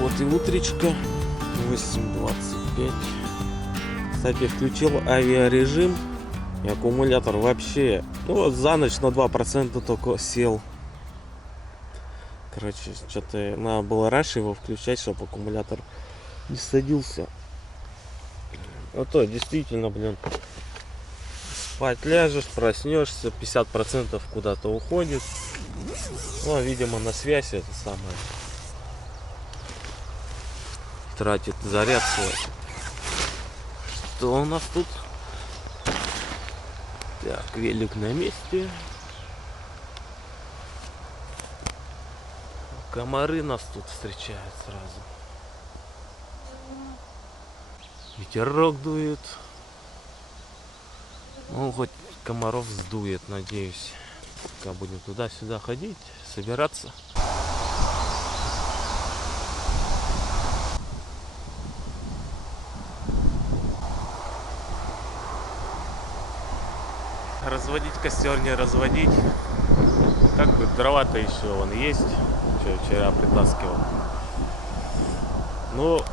Вот и утречко, 8:25. Кстати, включил авиарежим, и аккумулятор вообще, ну вот за ночь на 2% только сел. Короче, что-то надо было раньше его включать, чтобы аккумулятор не садился. А то действительно, блин, спать ляжешь, проснешься, 50% куда-то уходит. Ну, видимо, на связь это самое. Тратит заряд свой. Что у нас тут? Так, велик на месте. Комары нас тут встречают сразу. Ветерок дует. Ну, хоть комаров сдует, надеюсь. Пока будем туда-сюда ходить, собираться. Разводить костер, не разводить. Как бы дрова-то еще вон есть. Что вчера притаскивал. Но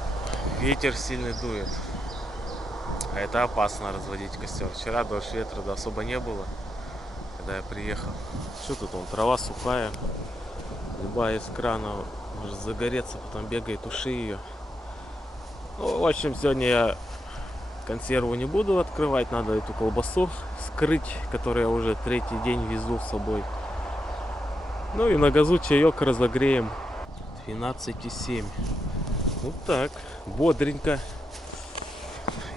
ветер сильный дует. А это опасно разводить костер. Вчера дождь, ветра да особо не было, когда я приехал. Что тут вон, трава сухая. Любая из крана может загореться, потом бегай, туши ее. Ну, в общем, сегодня я консерву не буду открывать, надо эту колбасу скрыть, которую я уже третий день везу с собой. Ну и на газу чаек разогреем. 12,7. Вот так, бодренько.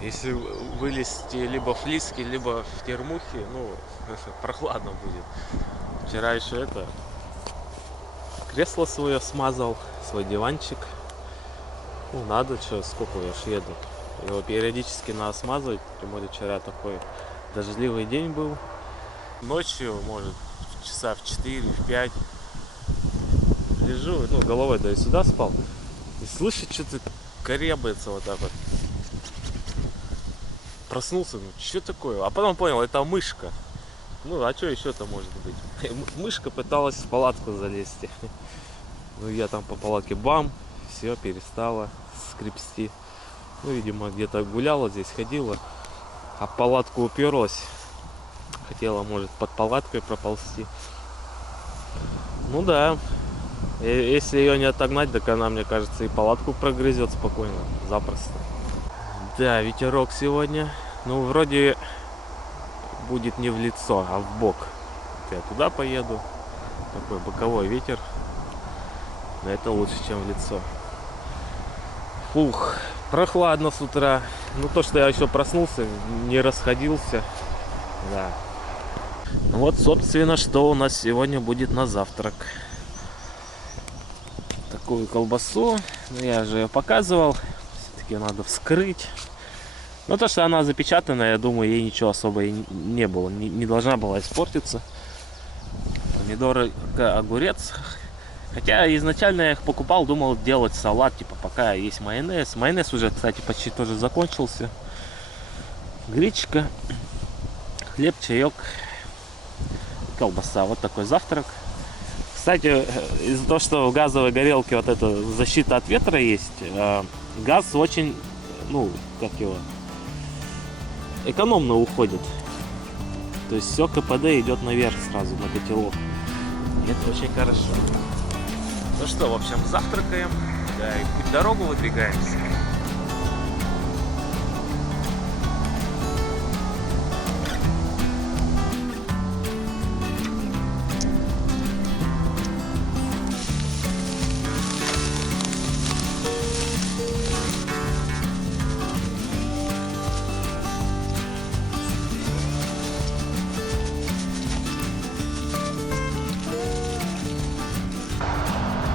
Если вылезти либо в Лиске, либо в Термухе, ну, прохладно будет. Вчера еще это, кресло свое смазал, свой диванчик. Ну, надо, что, сколько я ж еду. Его периодически надо смазывать, тем более вчера такой дождливый день был. Ночью, может, часа в 4, в 5 лежу, ну, головой да и сюда спал. И слышу, что-то корябается вот так вот. Проснулся, ну, что такое? А потом понял, это мышка. Ну, а что еще-то может быть? Мышка пыталась в палатку залезть. Ну, я там по палатке бам, все, перестала скрипсти. Ну, видимо, где-то гуляла здесь, ходила, а в палатку уперлась. Хотела, может, под палаткой проползти. Ну да, если ее не отогнать, так она, мне кажется, и палатку прогрызет спокойно, запросто. Да, ветерок сегодня. Ну, вроде будет не в лицо, а в бок. Я туда поеду. Такой боковой ветер. Но это лучше, чем в лицо. Фух, прохладно с утра. Ну, то, что я еще проснулся, не расходился. Да. Ну вот, собственно, что у нас сегодня будет на завтрак. Такую колбасу. Ну, я же ее показывал. Все-таки надо вскрыть. Ну, то, что она запечатанная, я думаю, ей ничего особо и не было. Не должна была испортиться. Помидоры, огурец. Хотя изначально я их покупал, думал делать салат, типа пока есть майонез. Майонез уже, кстати, почти тоже закончился. Гречка, хлеб, чаек, колбаса. Вот такой завтрак. Кстати, из-за того, что в газовой горелке вот эта защита от ветра есть, газ очень, ну, как его, экономно уходит. То есть все КПД идет наверх сразу на котелок. Это очень хорошо. Ну что, в общем, завтракаем, да, и в путь дорогу выдвигаемся.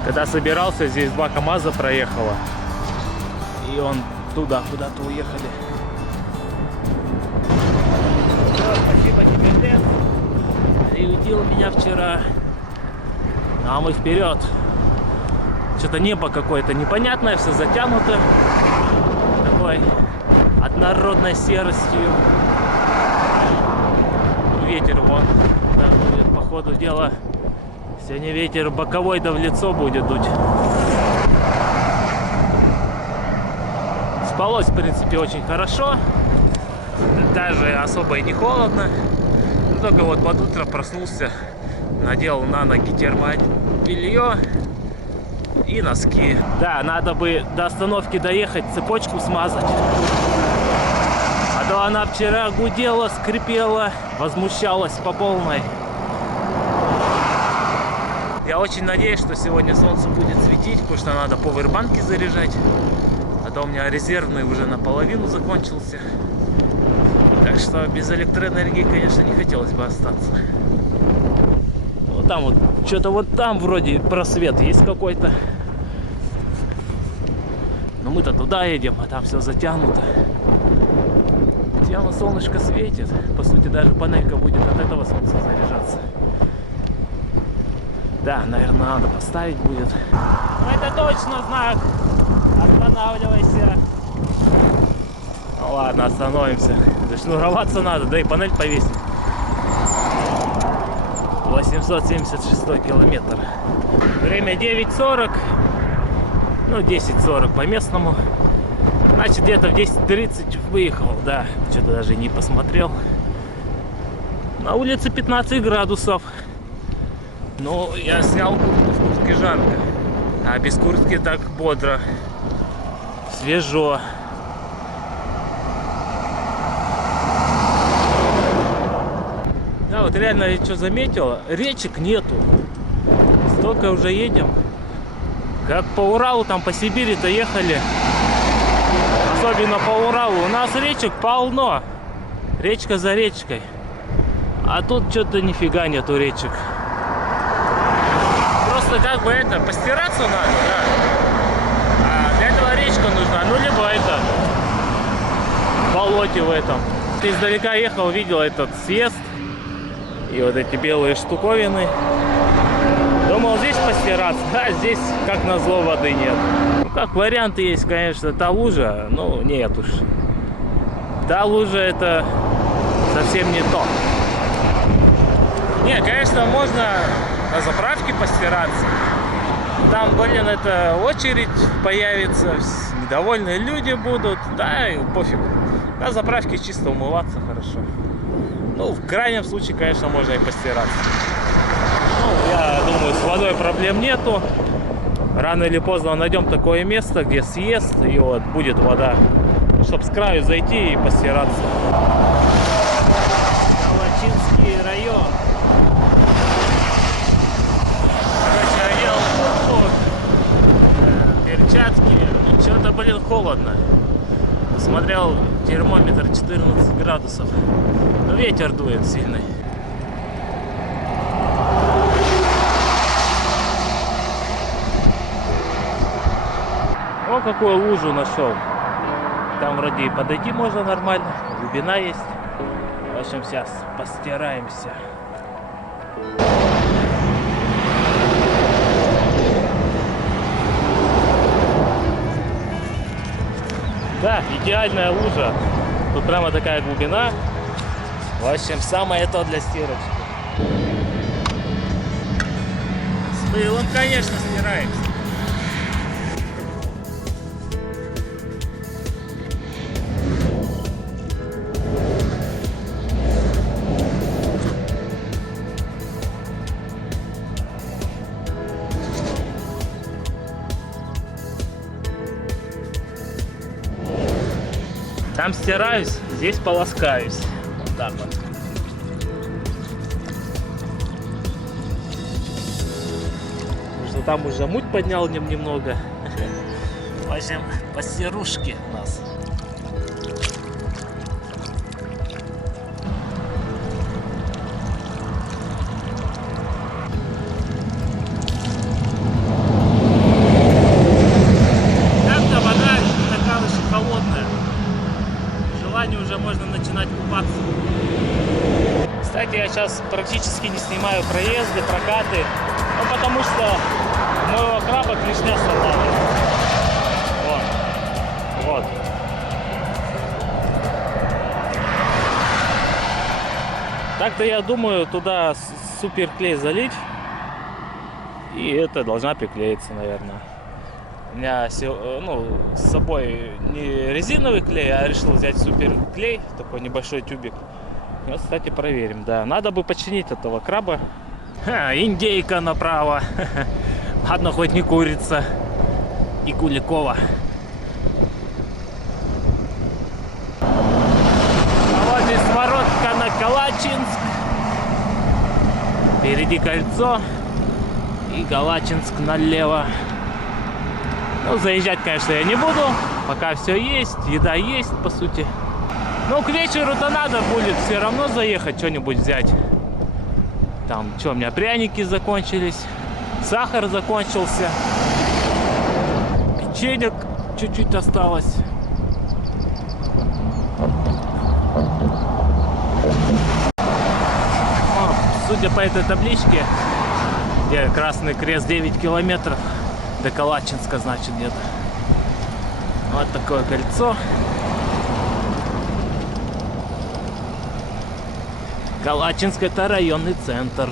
Когда собирался, здесь 2 КамАЗа проехало. И он туда куда-то уехали. Все, спасибо тебе, Лен. Приютил меня вчера. А мы вперед. Что-то небо какое-то непонятное, все затянуто. Такой однородной серостью. Ветер вон. Да, будет, по ходу дела. Сегодня ветер боковой, да в лицо будет дуть. Спалось, в принципе, очень хорошо. Даже особо и не холодно. Только вот под утро проснулся, надел на ноги термобелье и носки. Да, надо бы до остановки доехать, цепочку смазать. А то она вчера гудела, скрипела, возмущалась по полной. Я очень надеюсь, что сегодня солнце будет светить, потому что надо повербанки заряжать. А то у меня резервный уже наполовину закончился. Так что без электроэнергии, конечно, не хотелось бы остаться. Вот там вот, что-то вот там вроде просвет есть какой-то. Но мы-то туда едем, а там все затянуто. Хотя солнышко светит. По сути, даже панелька будет от этого солнца заряжаться. Да, наверное, надо поставить будет. Ну, это точно знак. Останавливайся. Ну ладно, остановимся. Зашнуроваться надо, да и панель повесить. 876 километр. Время 9:40. Ну, 10:40 по местному. Значит, где-то в 10:30 выехал, да. Что-то даже не посмотрел. На улице 15 градусов. Ну, я снял куртку, в куртке жарко. А без куртки так бодро. Свежо. Да, вот реально я что заметил, речек нету. Столько уже едем. Как по Уралу, там по Сибири-то ехали. Особенно по Уралу. У нас речек полно. Речка за речкой. А тут что-то нифига нету речек. Просто как бы это, постираться надо, да. А для этого речка нужна. Ну, либо это, в болоте в этом. Ты издалека ехал, видел этот съезд. И вот эти белые штуковины. Думал здесь постираться, а здесь, как назло, воды нет. Ну, как варианты есть, конечно, та лужа, но нет уж. Та лужа это совсем не то. Не, конечно, можно на заправке постираться. Там, блин, это очередь появится, недовольные люди будут, да, и пофиг. На заправке чисто умываться хорошо. Ну, в крайнем случае, конечно, можно и постираться. Ну, я думаю, с водой проблем нету. Рано или поздно найдем такое место, где съезд, и вот будет вода. Чтобы с краю зайти и постираться. Калачинский район. Короче, одел куртку, перчатки. Ну, что-то, блин, холодно. Посмотрел, термометр 14 градусов. Но ветер дует сильный. О, какую лужу нашел. Там вроде и подойти можно нормально. Глубина есть. В общем, сейчас постираемся. Да, идеальная лужа. Тут прямо такая глубина. В общем, самое то для стирочки. С пылом, конечно, стираемся. Там стираюсь, здесь полоскаюсь. Вот так вот. Потому что там уже муть поднял немного. В общем, постирушки у нас. Как-то вода такая очень холодная. Уже можно начинать купаться. Кстати, я сейчас практически не снимаю проезды, прокаты. Ну, потому что моего краба клешня сломалась. Вот. Так-то я думаю туда суперклей залить. И это должна приклеиться, наверное. У меня с собой не резиновый клей, а решил взять суперклей, такой небольшой тюбик. И вот, кстати, проверим, да. Надо бы починить этого краба. Индейка направо. Ладно, хоть не курица. И Куликова. А вот и своротка на Калачинск. Впереди кольцо. И Калачинск налево. Ну, заезжать, конечно, я не буду. Пока все есть, еда есть, по сути. Но к вечеру-то надо будет все равно заехать, что-нибудь взять. Там, что, у меня пряники закончились. Сахар закончился. Печенек чуть-чуть осталось. О, судя по этой табличке, где Красный Крест 9 километров. До Калачинска, значит, где-то. Вот такое кольцо. Калачинск — это районный центр.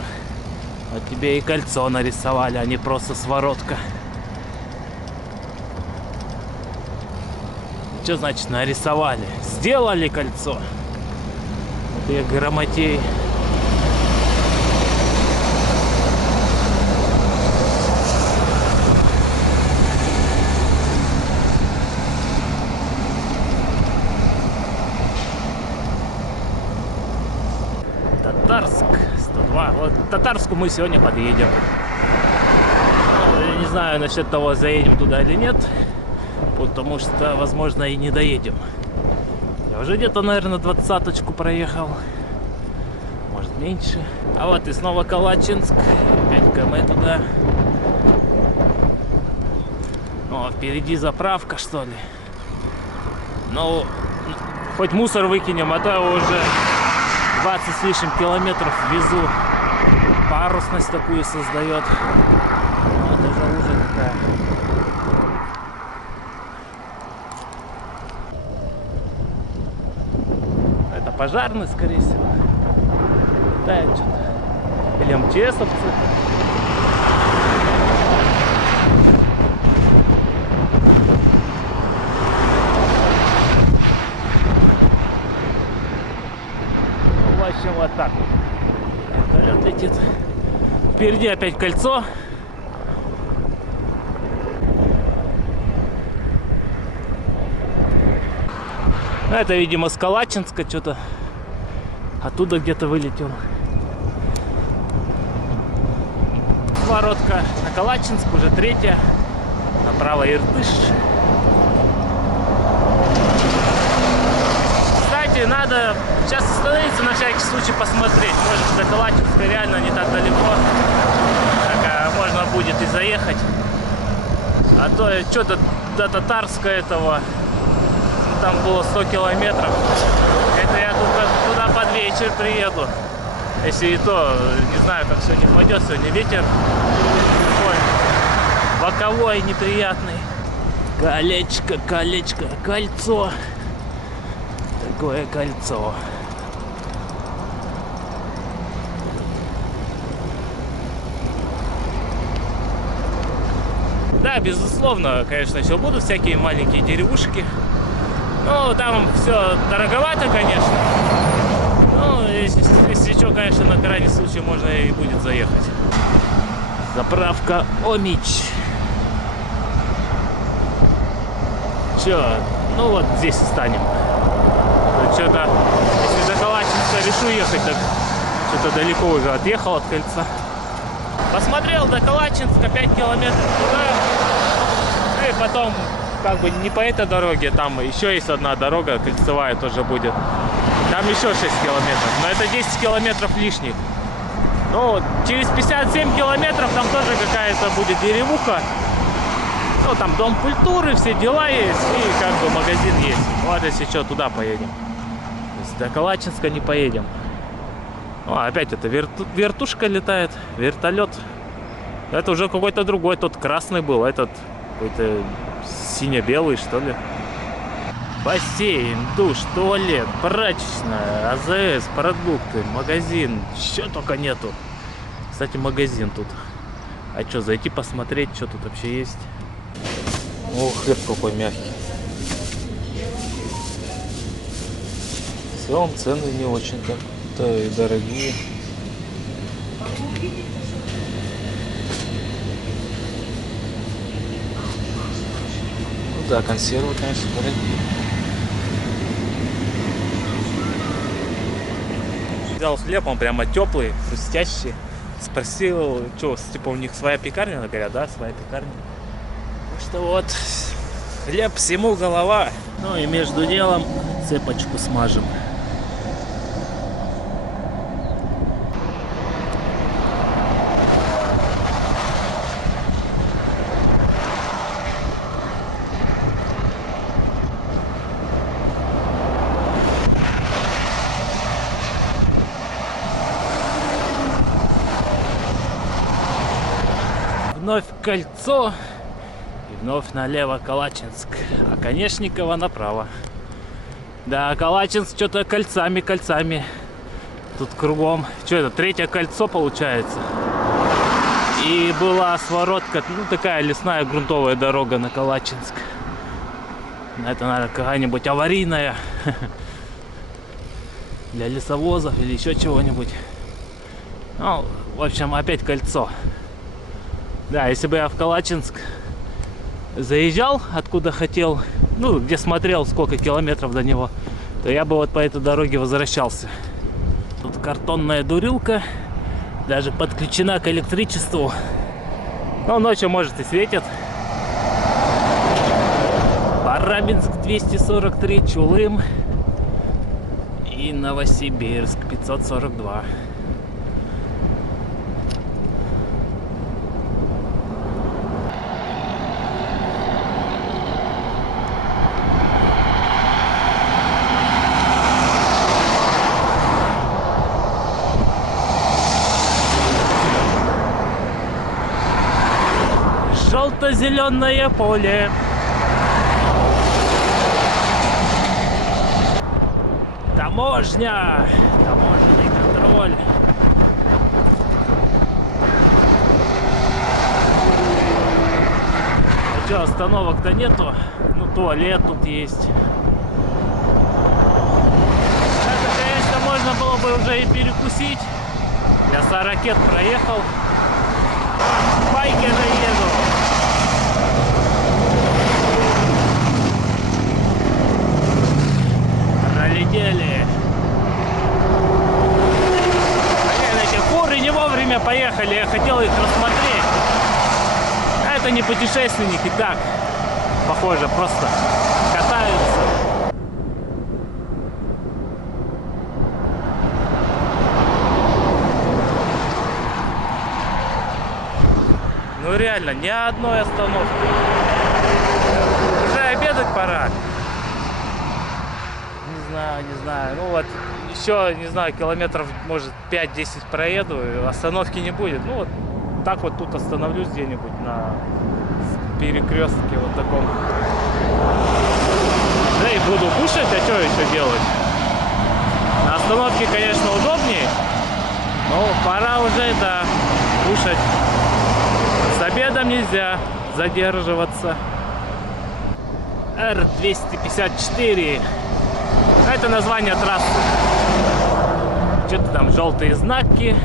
Вот тебе и кольцо нарисовали, а не просто своротка. Что значит нарисовали? Сделали кольцо. Вот я грамотей. Татарск 102. Вот к Татарску мы сегодня подъедем. Я не знаю насчет того, заедем туда или нет, потому что, возможно, и не доедем. Я уже где-то, наверное, 20-очку проехал. Может, меньше. А вот и снова Калачинск. 5 км туда. О, впереди заправка, что ли. Ну, хоть мусор выкинем, а то уже 20 с лишним километров везу. Парусность такую создает. Вот это уже такая. Это пожарный, скорее всего. Да, что-то. Или МЧСовцы. В общем, вот так вот. Вертолет летит. Впереди опять кольцо. Это, видимо, с Калачинска что-то. Оттуда где-то вылетел. Воротка на Калачинск, уже 3-я. Направо Иртыш. Кстати, надо сейчас остановиться, на всякий случай посмотреть. Может, до Калачинска реально не так далеко. Так, можно будет и заехать. А то что-то до Татарска этого, там было 100 километров. Это я туда под вечер приеду. Если и то, не знаю, как сегодня пойдет. Сегодня ветер такой боковой, неприятный. Колечко, колечко, кольцо. Такое кольцо. Да, безусловно, конечно, еще будут всякие маленькие деревушки. Ну, там все дороговато, конечно. Ну, если что, конечно, на крайний случай можно и будет заехать. Заправка Омич. Че, ну вот здесь встанем. Что-то, если до Калачинска решу ехать, так что-то далеко уже отъехал от кольца. Посмотрел до Калачинска 5 километров туда. И потом, как бы не по этой дороге, там еще есть одна дорога кольцевая тоже будет. Там еще 6 километров, но это 10 километров лишних. Ну, через 57 километров там тоже какая-то будет деревуха. Ну, там дом культуры, все дела есть, и как бы магазин есть. Вот если что, туда поедем. То есть до Калачинска не поедем. О, опять это вертушка летает, вертолет. Это уже какой-то другой, тот красный был, этот какой-то сине-белый, что ли. Бассейн, душ, туалет, прачечная, АЗС, продукты, магазин, чего только нету. Кстати, магазин тут. А что, зайти посмотреть, что тут вообще есть? О, хлеб какой мягкий. В целом цены не очень-то и дорогие. Ну да, консервы, конечно, дорогие. Взял хлеб, он прямо теплый, хрустящий. Спросил, что, типа у них своя пекарня, говорят, да, своя пекарня. Так что вот, хлеб всему голова. Ну и между делом цепочку смажем. Вновь кольцо и вновь налево Калачинск, а Конечникова направо. Да, Калачинск что-то кольцами тут кругом. Что это, третье кольцо получается. И была своротка, ну такая лесная грунтовая дорога на Калачинск. Это, наверное, какая-нибудь аварийная для лесовозов или еще чего-нибудь. Ну, в общем, опять кольцо. Да, если бы я в Калачинск заезжал, откуда хотел, ну, где смотрел, сколько километров до него, то я бы вот по этой дороге возвращался. Тут картонная дурилка, даже подключена к электричеству. Ну, ночью, может, и светит. Барабинск 243, Чулым и Новосибирск 542. Желто-зеленое поле. Таможня. Таможенный контроль. А что, остановок-то нету? Ну, туалет тут есть. Это, конечно, можно было бы уже и перекусить. Я 40 проехал. Байкеры еду. Пролетели. Эти фуры не вовремя поехали, я хотел их рассмотреть. А это не путешественники, так, похоже, просто катаются. Ну реально, ни одной остановки. Уже обедать пора. Не знаю. Ну вот, еще, не знаю, километров, может, 5-10 проеду, остановки не будет. Ну вот, так вот тут остановлюсь где-нибудь на перекрестке вот таком. Да и буду кушать, а что еще делать? На остановке, конечно, удобнее, но пора уже, да, кушать. С обедом нельзя задерживаться. Р-254. Это название трассы. Что-то там желтые знаки.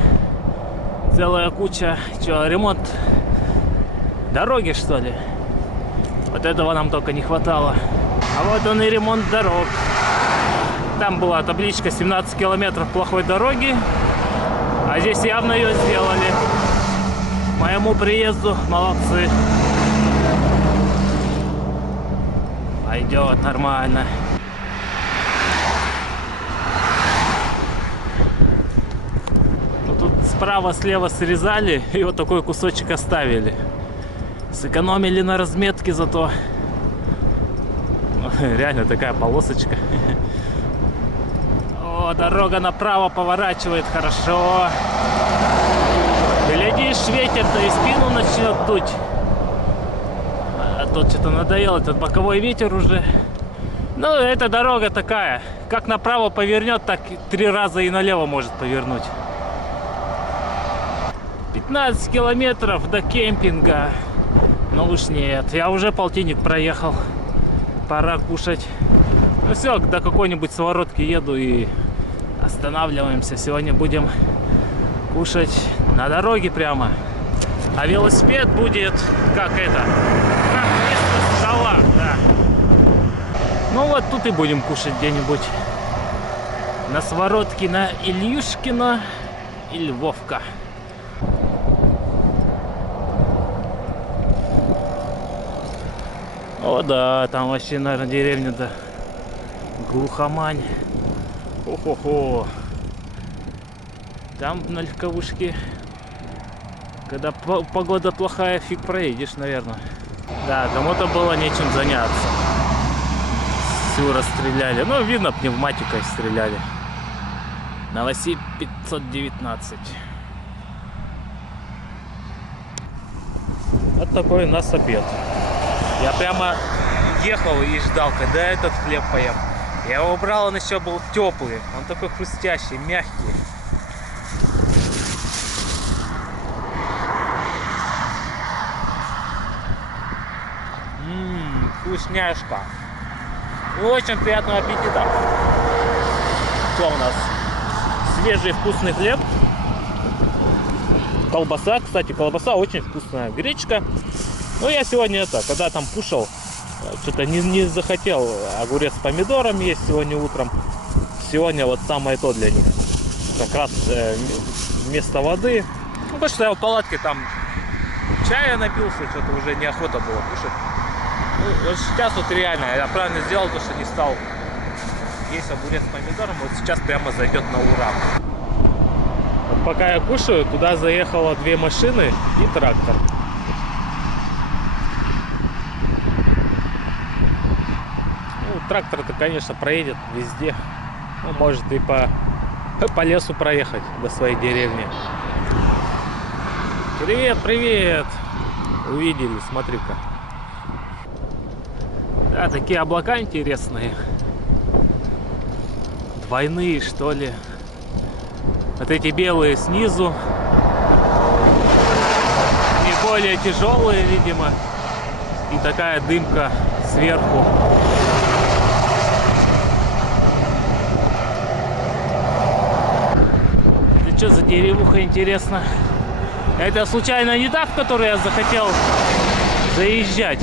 Целая куча. Что, ремонт дороги, что ли? Вот этого нам только не хватало. А вот он и ремонт дорог. Там была табличка 17 километров плохой дороги. А здесь явно ее сделали. К моему приезду молодцы. Пойдет нормально. Ну, тут справа-слева срезали и вот такой кусочек оставили. Сэкономили на разметке зато. Реально такая полосочка. О, дорога направо поворачивает хорошо. Глядишь, дождь, ветер, то и спину начнет дуть. А тут что-то надоело, этот боковой ветер уже. Ну, эта дорога такая. Как направо повернет, так 3 раза и налево может повернуть. 15 километров до кемпинга. Ну уж нет, я уже полтинник проехал. Пора кушать. Ну все, до какой-нибудь Соворотки еду и останавливаемся. Сегодня будем кушать на дороге прямо. А велосипед будет как это? Как место стола, да. Ну вот тут и будем кушать где-нибудь. На Своротке, на Ильюшкина и Львовка. О да, там вообще, наверное, деревня-то глухомань. Хо-хо-хо. Там на легковушке, когда погода плохая, фиг проедешь, наверное. Да, кому-то было нечем заняться. Всю расстреляли. Ну, видно, пневматикой стреляли. Новосиб 519. Вот такой у нас обед. Я прямо ехал и ждал, когда этот хлеб поем. Я его убрал, он еще был теплый. Он такой хрустящий, мягкий. Вкусняшка. Очень приятного аппетита. Что у нас? Свежий вкусный хлеб. Колбаса, кстати, колбаса очень вкусная. Гречка. Ну, я сегодня когда там кушал, что-то не захотел огурец с помидором есть сегодня утром. Сегодня вот самое то для них. Как раз вместо воды. Ну, потому что я в палатке там чая напился, что-то уже неохота было кушать. Ну, вот сейчас вот реально, я правильно сделал то, что не стал есть огурец с помидором. Вот сейчас прямо зайдет на ура. Вот пока я кушаю, туда заехало 2 машины и трактор. Трактор-то, конечно, проедет везде. Ну, может и по лесу проехать до своей деревни. Привет, привет! Увидели, смотри-ка. Да, такие облака интересные. Двойные, что ли. Вот эти белые снизу. И более тяжелые, видимо. И такая дымка сверху. Что за деревуха, интересно? Это случайно не та, в которую я захотел заезжать?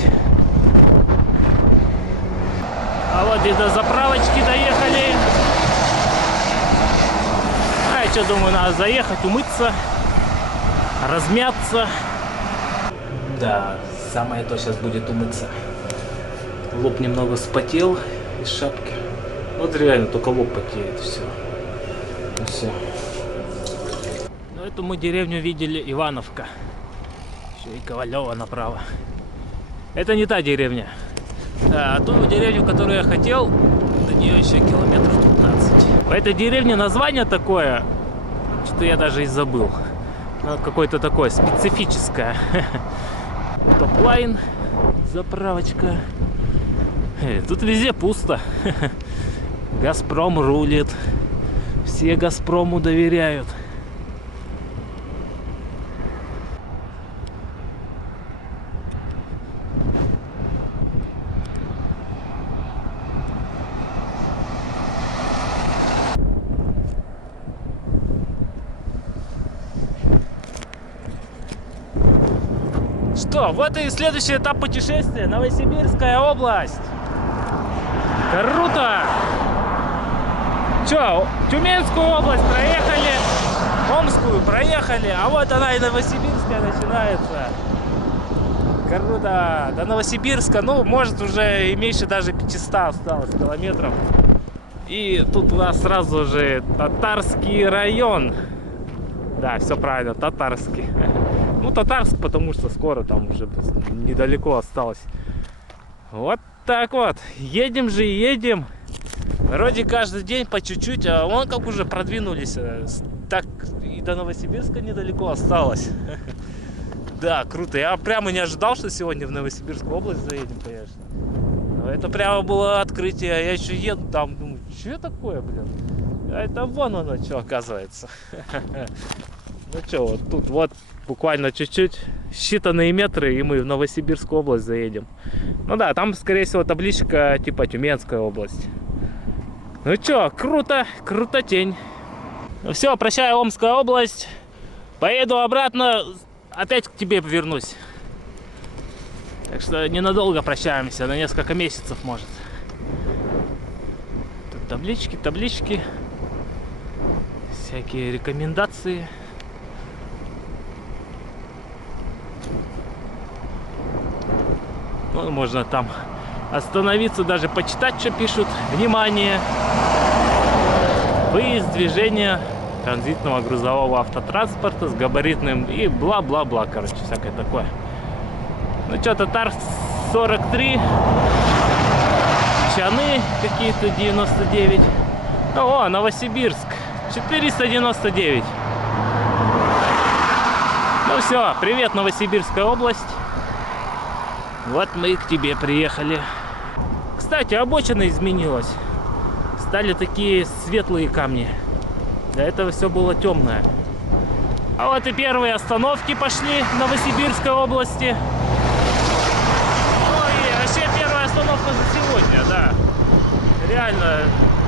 А вот и до заправочки доехали. А я что, думаю, надо заехать, умыться, размяться. Да, самое то сейчас будет умыться. Лоб немного вспотел из шапки. Вот реально, только лоб потеет, все. И все. Эту мы деревню видели, Ивановка. Еще и Ковалева направо. Это не та деревня. А ту деревню, которую я хотел, до нее еще километров 15. В этой деревне название такое, что я даже и забыл. Какое-то такое специфическое. Топлайн, заправочка. Тут везде пусто. Газпром рулит. Все Газпрому доверяют. Что, вот и следующий этап путешествия. Новосибирская область. Круто! Че, Тюменскую область проехали, Омскую проехали, а вот она и Новосибирская начинается. Круто! До Новосибирска, ну, может, уже и меньше даже 500 осталось километров. И тут у нас сразу же Татарский район. Да, все правильно, Татарский. Ну, Татарск, потому что скоро там уже недалеко осталось. Вот так вот. Едем же, едем. Вроде каждый день по чуть-чуть, а вон как уже продвинулись. Так и до Новосибирска недалеко осталось. Да, круто. Я прямо не ожидал, что сегодня в Новосибирскую область заедем, конечно. Но это прямо было открытие. Я еще еду там, думаю, что такое, блин? А это вон оно что, оказывается. Ну что, вот тут вот буквально чуть-чуть, считанные метры, и мы в Новосибирскую область заедем. Ну да, там, скорее всего, табличка типа Тюменская область. Ну что, круто, крутотень. Ну все, прощай, Омская область. Поеду обратно, опять к тебе вернусь. Так что ненадолго прощаемся, на несколько месяцев, может. Тут таблички, таблички. Всякие рекомендации. Ну, можно там остановиться, даже почитать, что пишут. Внимание! Выезд движения транзитного грузового автотранспорта с габаритным и бла-бла-бла, короче, всякое такое. Ну что, Татар 43, Чаны какие-то 99. О, Новосибирск 499. Ну все, привет, Новосибирская область. Вот мы к тебе приехали. Кстати, обочина изменилась. Стали такие светлые камни. До этого все было темное. А вот и первые остановки пошли в Новосибирской области. Ну и вообще первая остановка за сегодня, да. Реально,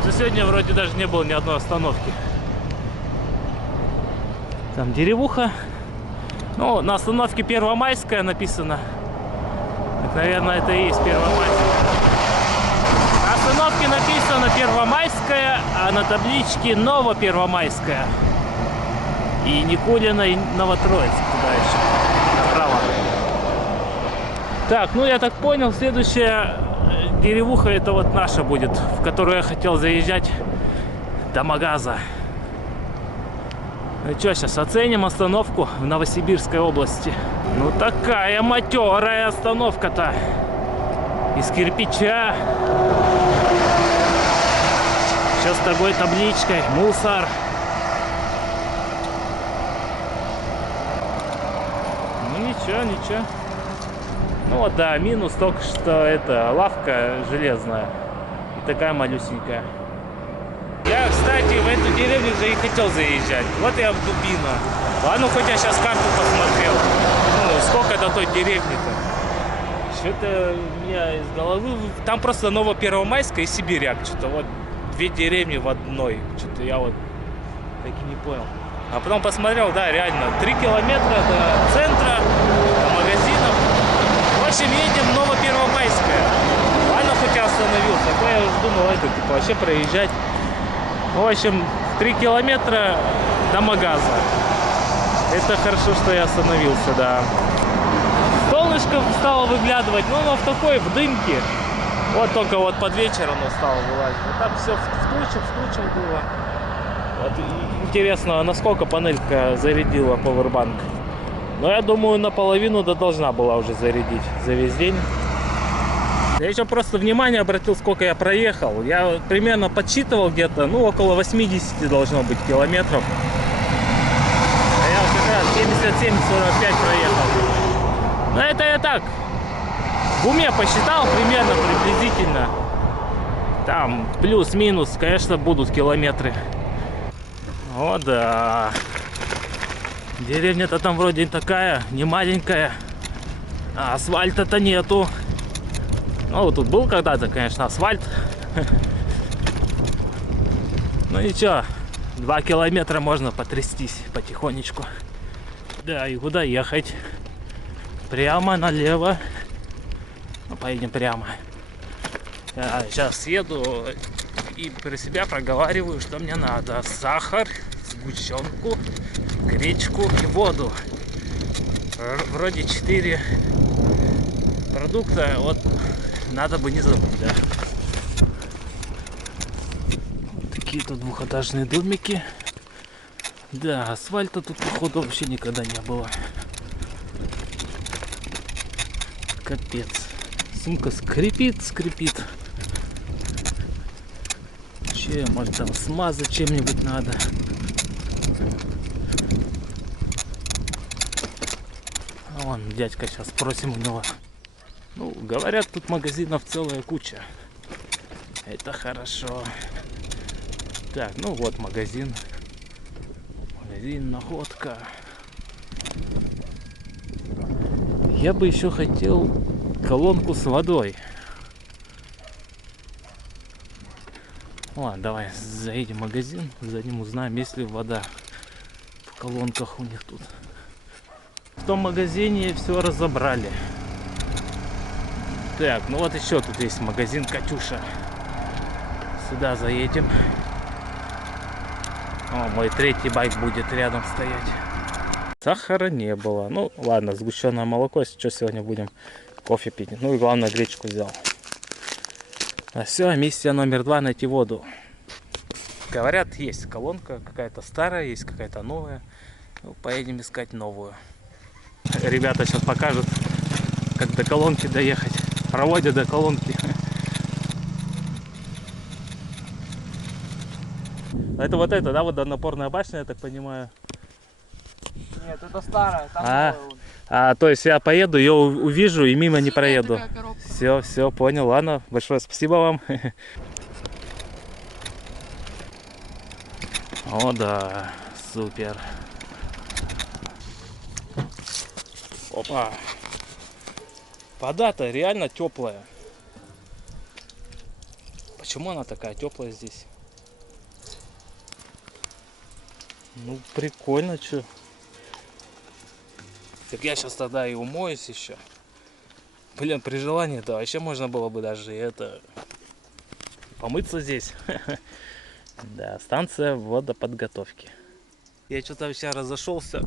за сегодня вроде даже не было ни одной остановки. Там деревуха. Ну, на остановке Первомайская написано. Так, наверное, это и есть Первомайская. На остановке написано Первомайская, а на табличке Новопервомайская. И Никулина, и Новотроицк туда еще, направо. Так, ну я так понял, следующая деревуха это вот наша будет, в которую я хотел заезжать до Магаза. Ну что, сейчас оценим остановку в Новосибирской области. Ну такая матерая остановка-то. Из кирпича. Сейчас с такой табличкой. Мусор. Ну ничего, ничего. Ну вот да, минус только что это лавка железная. И такая малюсенькая. Я, кстати, в эту деревню же и хотел заезжать. Вот я в Дубино. Ладно, хоть я сейчас карту посмотрел. Ну, сколько до той деревни-то. Что-то у меня из головы... Там просто Новопервомайская и Сибиряк. Что-то вот две деревни в одной. Что-то я вот так и не понял. А потом посмотрел, да, реально, 3 километра до центра, до магазинов. В общем, едем в Новопервомайская. Ладно, хоть я остановился. А то я уже думал, это типа вообще проезжать. В общем, 3 километра до Магаза. Это хорошо, что я остановился, да. Солнышко стало выглядывать, но оно в такой, в дымке. Вот только вот под вечер оно стало вылазить. Вот так все в тучах было. Вот интересно, насколько панелька зарядила Powerbank. Но я думаю, наполовину да должна была уже зарядить за весь день. Я еще просто внимание обратил, сколько я проехал. Я примерно подсчитывал где-то, ну, около 80 должно быть километров. А я как раз 77-45 проехал. Но это я так, в уме посчитал примерно, приблизительно. Там плюс-минус, конечно, будут километры. О, да. Деревня-то там вроде такая, не маленькая. А асфальта-то нету. Ну, тут был когда-то, конечно, асфальт. Ну ничего, 2 километра можно потрястись потихонечку. Да, и куда ехать? Прямо налево. Ну, поедем прямо. Я сейчас еду и про себя проговариваю, что мне надо. Сахар, сгущенку, гречку и воду. Вроде 4 продукта. Вот надо бы не забыть, да. Такие тут двухэтажные домики. Да, асфальта тут, походу, вообще никогда не было. Капец. Сумка скрипит. Че, может там смазать чем-нибудь надо. Вон, дядька, сейчас спросим у него. Ну, говорят, тут магазинов целая куча. Это хорошо. Так, ну вот магазин. Магазин, находка. Я бы еще хотел колонку с водой. Ладно, давай заедем в магазин, зайдем, узнаем, есть ли вода в колонках у них тут. В том магазине все разобрали. Так, ну вот еще тут есть магазин Катюша. Сюда заедем. О, мой третий байк будет рядом стоять. Сахара не было. Ну ладно, сгущенное молоко. Что сегодня будем кофе пить. Ну и главное, гречку взял. А все, миссия номер 2 — найти воду. Говорят, есть колонка какая-то старая, есть какая-то новая. Ну, поедем искать новую. Ребята сейчас покажут, как до колонки доехать. Проводят до колонки. Это вот это, да, водонапорная башня, я так понимаю? Нет, это старая, там То есть я поеду, ее увижу и мимо не проеду. Все, понял, ладно, большое спасибо вам. О да, супер. Опа. Вода-то реально теплая. Почему она такая теплая здесь? Ну прикольно, чё. Так я сейчас тогда и умоюсь еще. Блин, при желании, да, вообще можно было бы даже это помыться здесь. Да, станция водоподготовки. Я что-то вообще разошелся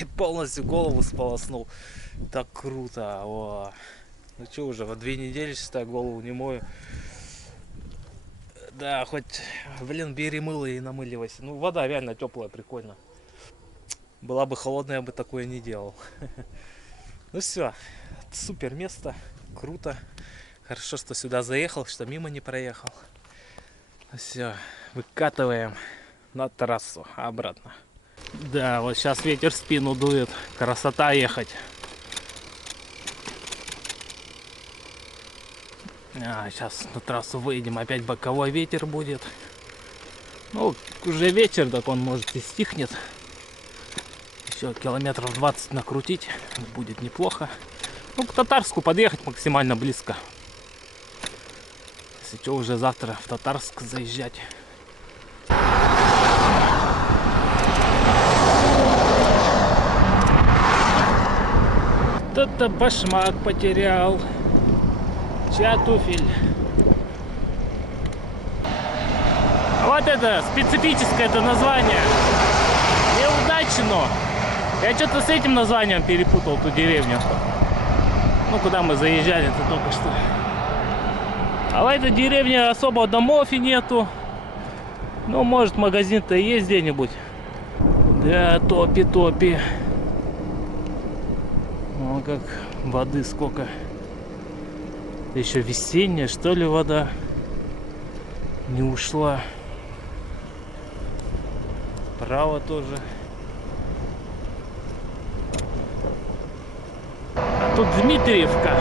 и полностью голову сполоснул. Так круто. О. Ну что уже, во 2 недели, считай, голову не мою. Да, хоть, блин, бери мыло и намыливайся. Ну, вода реально теплая, прикольно. Была бы холодная, я бы такое не делал. Ну все, супер место, круто. Хорошо, что сюда заехал, что мимо не проехал. Все, выкатываем на трассу обратно. Да, вот сейчас ветер в спину дует. Красота ехать. Сейчас на трассу выйдем, опять боковой ветер будет. Ну, уже вечер, так он может и стихнет. Еще километров 20 накрутить, будет неплохо. Ну, к Татарску подъехать максимально близко. Если что, уже завтра в Татарск заезжать. Кто-то башмак потерял. Чья туфель? Вот это специфическое это название. Неудачно. Я что-то с этим названием перепутал ту деревню. Ну, куда мы заезжали-то только что. А в этой деревне особо домов и нету. Ну, может, магазин-то есть где-нибудь. Да, топи. О, как воды сколько. Еще весенняя, что ли, вода не ушла. Справа тоже. А тут Дмитриевка.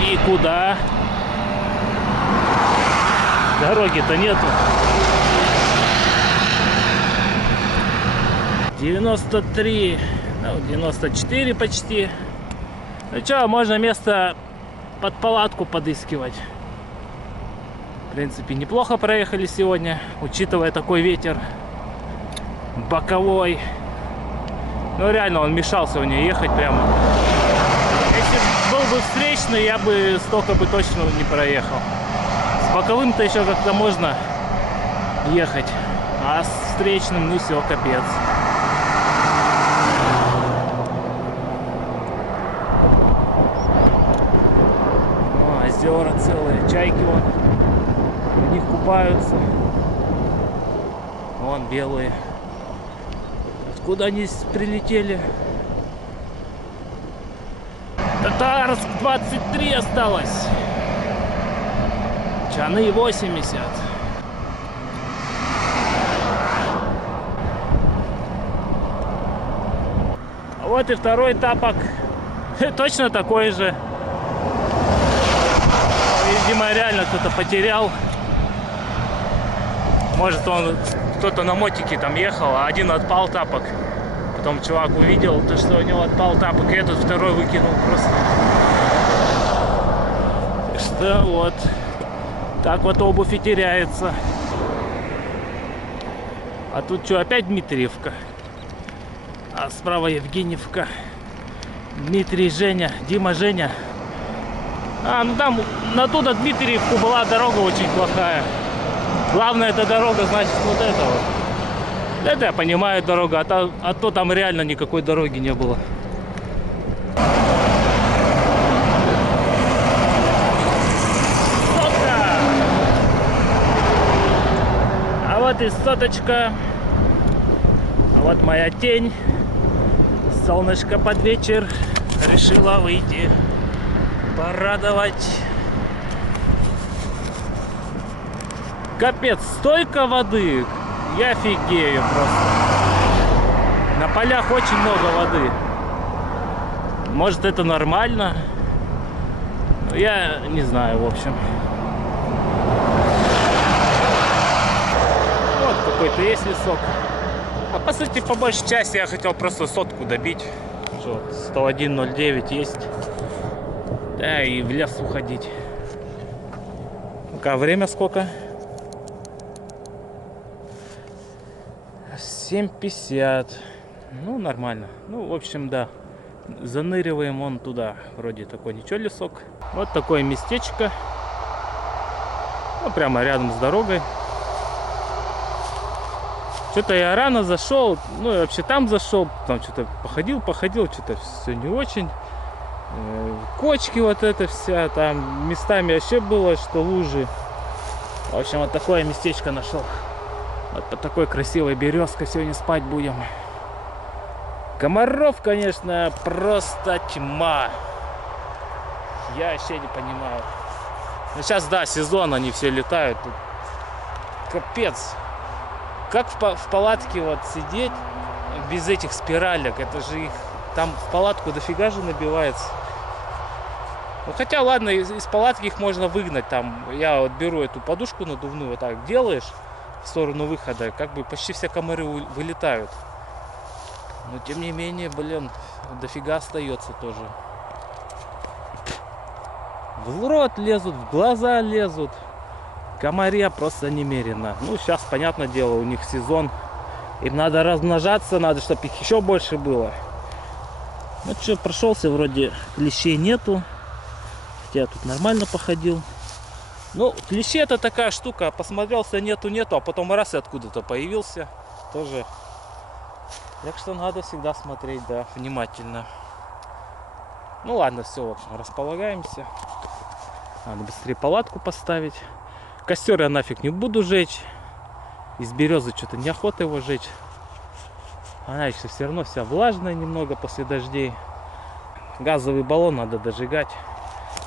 И куда? Дороги-то нету. 93, ну, 94 почти. Ну что, можно место под палатку подыскивать. В принципе, неплохо проехали сегодня, учитывая такой ветер боковой. Ну реально, он мешал сегодня ехать прямо. Если был бы встречный, я бы столько бы точно не проехал. С боковым-то еще как-то можно ехать, а с встречным, ну все, капец. Озера целые, чайки вон, в них купаются. Вон белые. Откуда они прилетели? Татарск 23 осталось. Чаны 80. Вот и второй тапок. Точно такой же. Видимо, реально кто-то потерял. Может, кто-то на мотике там ехал, а один отпал тапок. Потом чувак увидел, то, что у него отпал тапок, и этот второй выкинул просто. Так что вот. Так вот обувь и теряется. А тут что, опять Дмитриевка? А справа Евгеньевка. Дмитрий, Женя, Дима, Женя. А, ну там, на туда Дмитриевку была дорога очень плохая. Главное, эта дорога, значит, вот эта вот. Это я понимаю, дорога, а то там реально никакой дороги не было. Сотка! А вот и соточка. А вот моя тень. Солнышко под вечер решила выйти, порадовать. Капец, столько воды, я офигею просто. На полях очень много воды. Может, это нормально? Я не знаю, в общем. Вот какой-то есть лесок. А по сути, по большей части я хотел просто сотку добить. Что, 101.09 есть. Да, и в лес уходить. Ну-ка, время сколько? 7:50. Ну, нормально. Ну, в общем, да. Заныриваем он туда. Вроде такой ничего лесок. Вот такое местечко. Ну, прямо рядом с дорогой. Что-то я рано зашел, ну и вообще там зашел, там что-то походил, что-то все не очень. Кочки вот это вся, там местами вообще было, что лужи. В общем, вот такое местечко нашел. Вот под такой красивой березкой сегодня спать будем. Комаров, конечно, просто тьма. Я вообще не понимаю. Ну сейчас, да, сезон, они все летают. Тут капец. Как в палатке вот сидеть без этих спиралек? Это же их там в палатку дофига же набивается. Ну хотя ладно, из палатки их можно выгнать. Там я вот беру эту подушку надувную, вот так делаешь в сторону выхода, как бы почти все комары вылетают. Но тем не менее, блин, дофига остается тоже. В рот лезут, в глаза лезут. Комарья просто немерено. Ну, сейчас, понятное дело, у них сезон. Им надо размножаться, надо, чтобы их еще больше было. Ну, что, прошелся, вроде клещей нету. Хотя я тут нормально походил. Ну, клещи это такая штука. Посмотрелся, нету, а потом раз и откуда-то появился. Тоже. Так что надо всегда смотреть, да, внимательно. Ну, ладно, все, в общем, располагаемся. Надо быстрее палатку поставить. Костер я нафиг не буду жечь. Из березы что-то неохота его жечь. Она еще все равно вся влажная немного после дождей. Газовый баллон надо дожигать.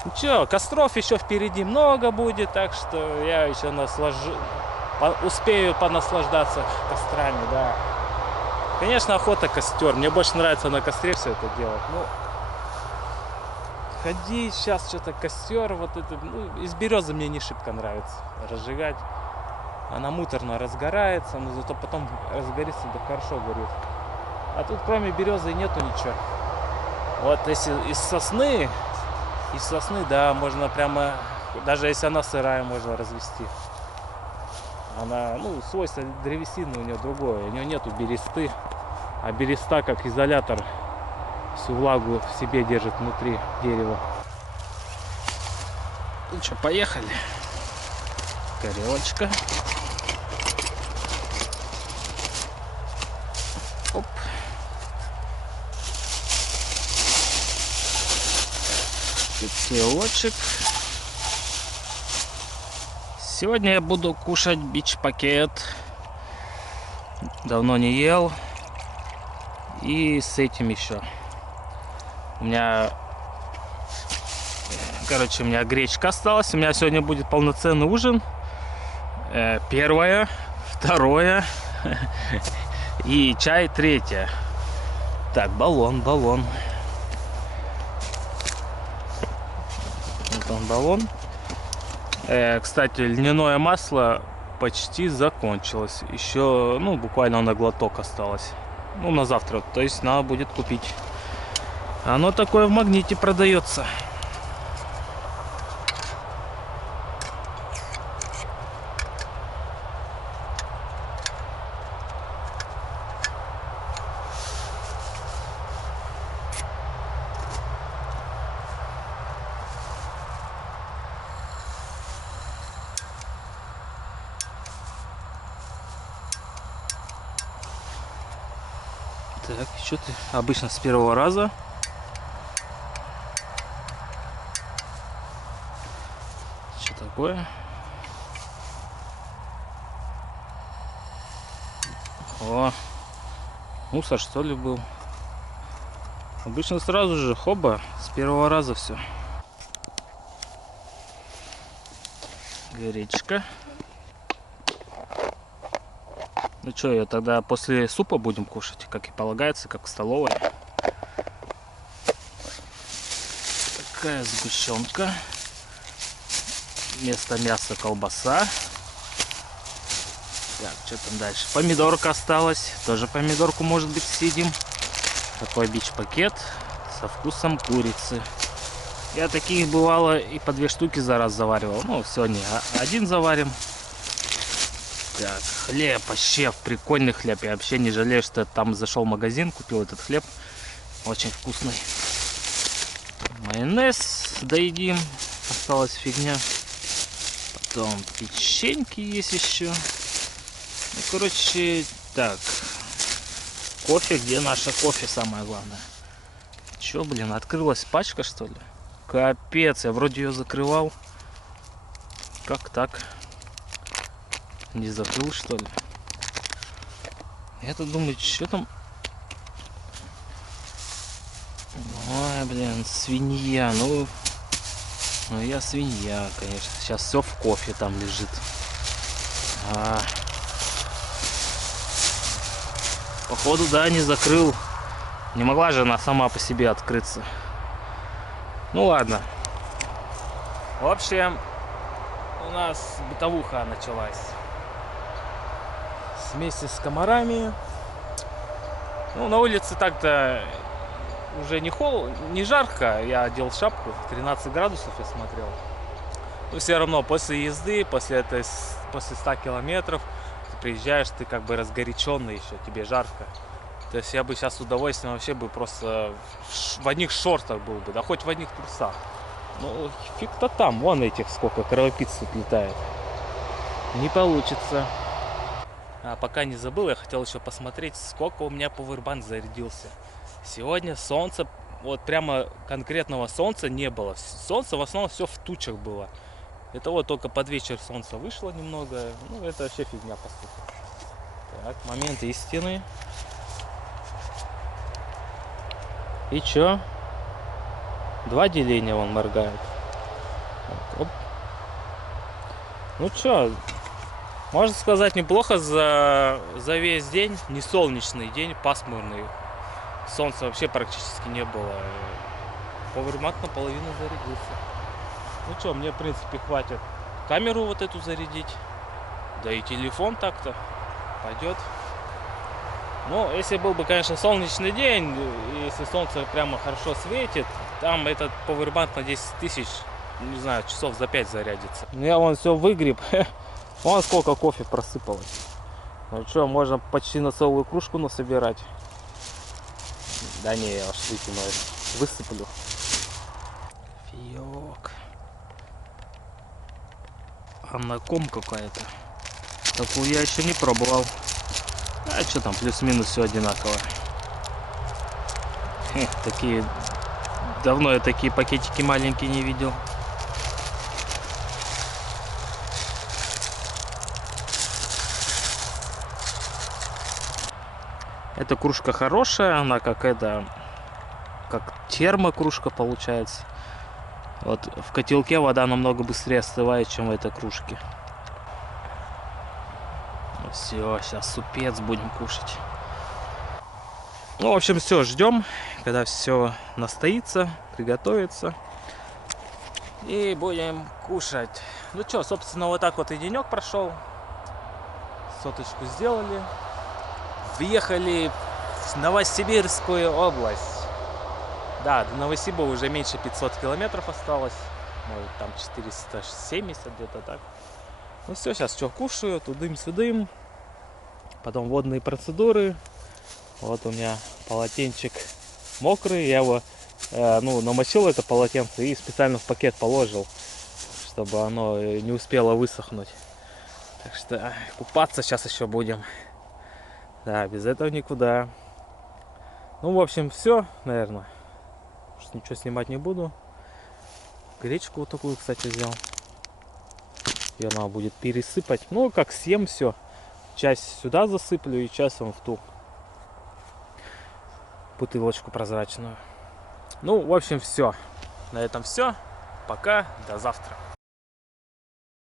Ну что, костров еще впереди много будет, так что я еще успею понаслаждаться кострами, да. Конечно, охота костер. Мне больше нравится на костре все это делать. Ну, ходить сейчас что-то костер, вот это, ну, из березы мне не шибко нравится разжигать. Она муторно разгорается, но зато потом разгорится, да хорошо горит. А тут кроме березы нету ничего. Вот если из сосны, да, можно прямо, даже если она сырая, можно развести. Она, ну, свойство древесины у нее другое, у нее нету бересты, а береста как изолятор всю влагу в себе держит внутри дерева. Ну что, поехали. Горелочка. Оп. Котелочек. Сегодня я буду кушать бич-пакет. Давно не ел. И с этим еще. У меня, короче, у меня гречка осталась. У меня сегодня будет полноценный ужин. Первое, второе и чай третье. Так, баллон. Вот он, баллон. Кстати, льняное масло почти закончилось. Еще, ну, буквально на глоток осталось. Ну, на завтра. То есть надо будет купить. Оно такое в Магните продается. Так, что ты? Обычно с первого раза. Что такое? О, мусор что ли был? Обычно сразу же, хоба, с первого раза все. Гречка. Ну что, ее тогда после супа будем кушать, как и полагается, как в столовой. Такая сгущенка. Вместо мяса колбаса. Так, что там дальше? Помидорка осталась. Тоже помидорку, может быть, съедим. Такой бич-пакет со вкусом курицы. Я таких бывало и по 2 штуки за раз заваривал. Ну, сегодня один заварим. Так, хлеб, вообще прикольный хлеб. Я вообще не жалею, что там зашел в магазин, купил этот хлеб. Очень вкусный. Майонез доедим. Осталась фигня. Потом печеньки есть еще. Ну, короче, так. Кофе, где наша кофе, самое главное. Че, блин, открылась пачка, что ли? Капец, я вроде ее закрывал. Как так? Не закрыл, что ли? Я-то думаю, что там? Ой, блин, свинья. Ну я свинья, конечно. Сейчас все в кофе там лежит. Походу, да, не закрыл. Не могла же она сама по себе открыться. Ну ладно. В общем, у нас бытовуха началась. Вместе с комарами. Ну, на улице так-то уже не жарко. Я одел шапку, 13 градусов я смотрел. Но все равно после езды, после 100 километров ты приезжаешь, ты как бы разгоряченный еще, тебе жарко. То есть я бы сейчас с удовольствием вообще бы просто в одних шортах был бы, да хоть в одних трусах. Ну, фиг-то там, вон этих сколько кровопийц тут летает. Не получится. А пока не забыл, я хотел еще посмотреть, сколько у меня Powerbank зарядился. Сегодня солнце, вот прямо конкретного солнца не было. Солнце в основном все в тучах было. Это вот только под вечер солнце вышло немного. Ну, это вообще фигня, по сути. Так, момент истины. И чё? 2 деления он моргает. Так, оп. Ну чё? Можно сказать, неплохо за весь день. Не солнечный день, пасмурный. Солнца вообще практически не было. Powerbank наполовину зарядился. Ну что, мне в принципе хватит камеру вот эту зарядить. Да и телефон так-то пойдет. Ну, если был бы, конечно, солнечный день, если солнце прямо хорошо светит, там этот Powerbank на 10 тысяч, не знаю, часов за 5 зарядится. Ну, я вон все выгреб. Вон сколько кофе просыпалось. Ну что, можно почти на целую кружку насобирать. Да не, я аж выкину, высыплю. Фиок. Анаком какая-то. Такую я еще не пробовал. А что там, плюс-минус все одинаково. Такие... Давно я такие пакетики маленькие не видел. Эта кружка хорошая, она как термокружка получается. Вот в котелке вода намного быстрее остывает, чем в этой кружке. Ну все, сейчас супец будем кушать. Ну, в общем, все, ждем, когда все настоится, приготовится. И будем кушать. Ну что, собственно, вот так вот и денек прошел. Соточку сделали. Въехали в Новосибирскую область. Да, до Новосиба уже меньше 500 километров осталось. Может, там 470 где-то так. Ну все, сейчас что, кушаю, тудым-сюдым. Потом водные процедуры. Вот у меня полотенчик мокрый. Я его намочил, это полотенце, и специально в пакет положил, чтобы оно не успело высохнуть. Так что купаться сейчас еще будем. Да, без этого никуда. Ну, в общем, все, наверное. Ничего снимать не буду. Гречку вот такую, кстати, взял. Ее надо будет пересыпать. Ну, как съем все. Часть сюда засыплю и часть вон в ту бутылочку прозрачную. Ну, в общем, все. На этом все. Пока. До завтра.